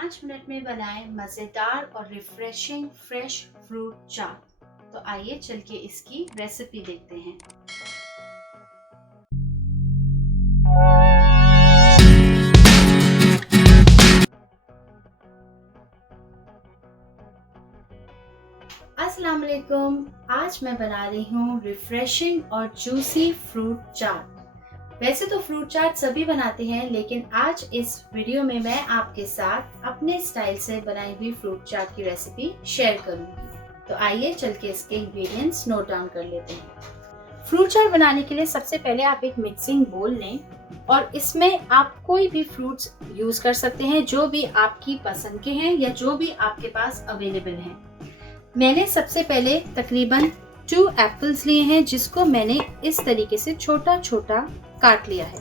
5 minute में बनाएं मज़ेदार और रिफ्रेशिंग फ्रेश फ्रूट चाट। तो आइए चल के इसकी रेसिपी देखते हैं। अस्सलाम वालेकुम। आज मैं बना रही हूँ रिफ्रेशिंग और जूसी फ्रूट चाट। वैसे तो फ्रूट चाट सभी बनाते हैं, लेकिन आज इस वीडियो में मैं आपके साथ अपने स्टाइल से बनाई हुई फ्रूट चाट की रेसिपी शेयर करूंगी। तो आइए चल के इसके इंग्रेडिएंट्स नोट डाउन कर लेते हैं। फ्रूट चाट बनाने के लिए सबसे पहले आप एक मिक्सिंग बोल लें और इसमें आप कोई भी फ्रूट्स यूज कर सकते हैं जो भी आपकी पसंद के हैं या जो भी आपके पास अवेलेबल हैं। मैंने सबसे पहले तकरीबन 2 एप्पल्स लिए हैं, जिसको मैंने इस तरीके से छोटा छोटा काट लिया है।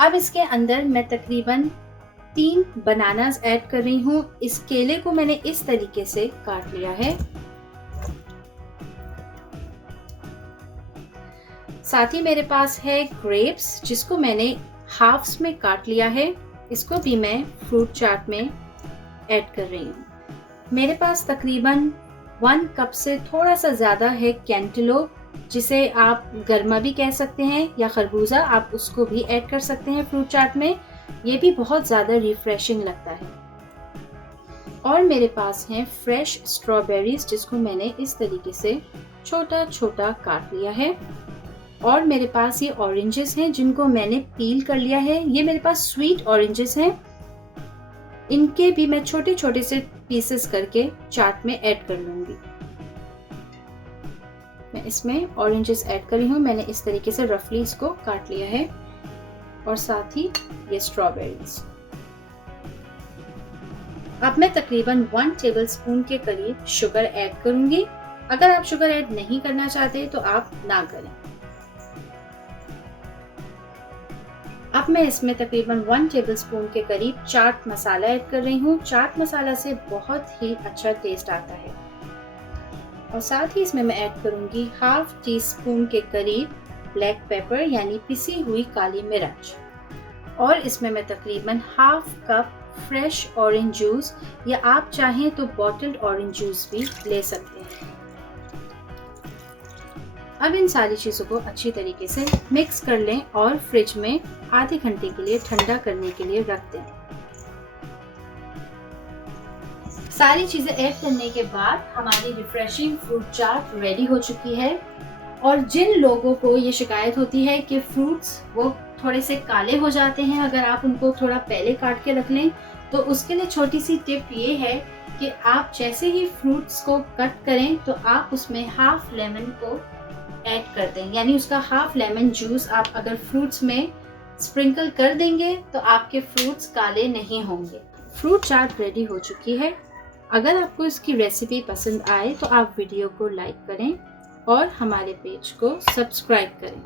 अब इसके अंदर मैं तकरीबन 3 बनानास ऐड कर रही हूँ। इस केले को मैंने इस तरीके से काट लिया है। साथ ही मेरे पास है ग्रेप्स, जिसको मैंने हाफ्स में काट लिया है। इसको भी मैं फ्रूट चाट में ऐड कर रही हूँ। मेरे पास तकरीबन 1 कप से थोड़ा सा ज़्यादा है कैंटलोप, जिसे आप गरमा भी कह सकते हैं, या खरबूजा, आप उसको भी ऐड कर सकते हैं फ्रूट चाट में। ये भी बहुत ज़्यादा रिफ्रेशिंग लगता है। और मेरे पास हैं फ्रेश स्ट्रॉबेरीज, जिसको मैंने इस तरीके से छोटा छोटा काट लिया है। और मेरे पास ये ऑरेंजेस हैं, जिनको मैंने पील कर लिया है। ये मेरे पास स्वीट ऑरेंजेस हैं, इनके भी मैं छोटे छोटे से पीसेस करके चाट में ऐड कर लूंगी। मैं इसमें ऑरेंजेस ऐड कर रही हूँ। मैंने इस तरीके से रफली इसको काट लिया है। और साथ ही ये स्ट्रॉबेरीज। अब मैं तकरीबन 1 टेबलस्पून के करीब शुगर ऐड करूंगी। अगर आप शुगर ऐड नहीं करना चाहते तो आप ना करें। अब मैं इसमें तकरीबन 1 टेबलस्पून के करीब चाट मसाला ऐड कर रही हूँ। चाट मसाला से बहुत ही अच्छा टेस्ट आता है। और साथ ही इसमें मैं ऐड करूँगी हाफ टी स्पून के करीब ब्लैक पेपर, यानी पिसी हुई काली मिर्च। और इसमें मैं तकरीबन half cup fresh orange juice, या आप चाहें तो बॉटल्ड ऑरेंज जूस भी ले सकते हैं। अब इन सारी चीज़ों को अच्छी तरीके से मिक्स कर लें और फ्रिज में आधे घंटे के लिए ठंडा करने के लिए रख दें। सारी चीज़ें ऐड करने के बाद हमारी रिफ्रेशिंग फ्रूट चाट रेडी हो चुकी है। और जिन लोगों को ये शिकायत होती है कि फ्रूट्स वो थोड़े से काले हो जाते हैं अगर आप उनको थोड़ा पहले काट के रख लें, तो उसके लिए छोटी सी टिप ये है कि आप जैसे ही फ्रूट्स को कट करें तो आप उसमें हाफ लेमन को ऐड कर दें, यानी उसका हाफ लेमन जूस आप अगर फ्रूट्स में स्प्रिंकल कर देंगे तो आपके फ्रूट्स काले नहीं होंगे। फ्रूट चाट रेडी हो चुकी है। अगर आपको इसकी रेसिपी पसंद आए तो आप वीडियो को लाइक करें और हमारे पेज को सब्सक्राइब करें।